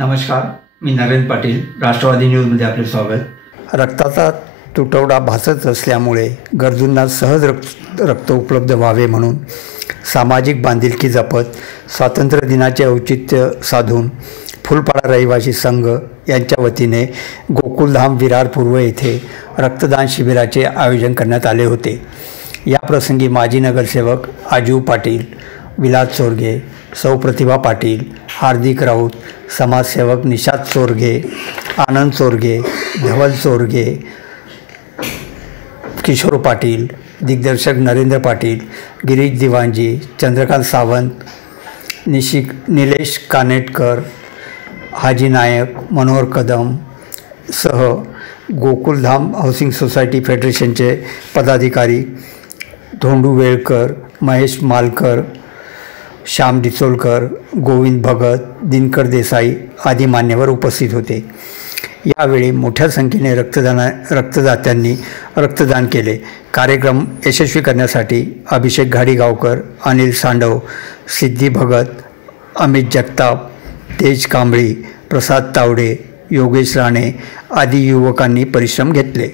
नमस्कार, मी नरेंद्र पाटील. राष्ट्रवादी न्यूजमध्ये आपले स्वागत. रक्ताचा तुटवडा भासत असल्यामुळे गरजूंना सहज रक्त उपलब्ध व्हावे म्हणून सामाजिक बांधिलकी जपत स्वातंत्र्य दिनाचे औचित्य साधून फुलपाडा रहिवासी संघ यांच्या वतीने गोकुलधाम विरार पूर्व येथे रक्तदान शिबिराचे आयोजन करण्यात आले होते. या प्रसंगी माजी नगरसेवक आजीव पाटील, विलास चोरगे, सौ प्रतिभा पाटील, हार्दिक राऊत, समाजसेवक निषाद चोरगे, आनंद चोरगे, धवल चोरगे, किशोर पाटील, दिग्दर्शक नरेंद्र पाटील, गिरीश दिवांजी, चंद्रकांत सावंत, निलेश कानेटकर, हाजी नायक, मनोहर कदम सह गोकुलधाम हाऊसिंग सोसायटी फेडरेशनचे पदाधिकारी धोंडू वेळकर, महेश मालकर, श्याम डिचोलकर, गोविंद भगत, दिनकर देसाई आदी मान्यवर उपस्थित होते. यावेळी मोठ्या संख्येने रक्तदात्यांनी रक्तदान केले. कार्यक्रम यशस्वी करण्यासाठी अभिषेक घाडीगावकर, अनिल सांडव, सिद्धी भगत, अमित जगताप, तेज कांबळी, प्रसाद तावडे, योगेश राणे आदी युवकांनी परिश्रम घेतले.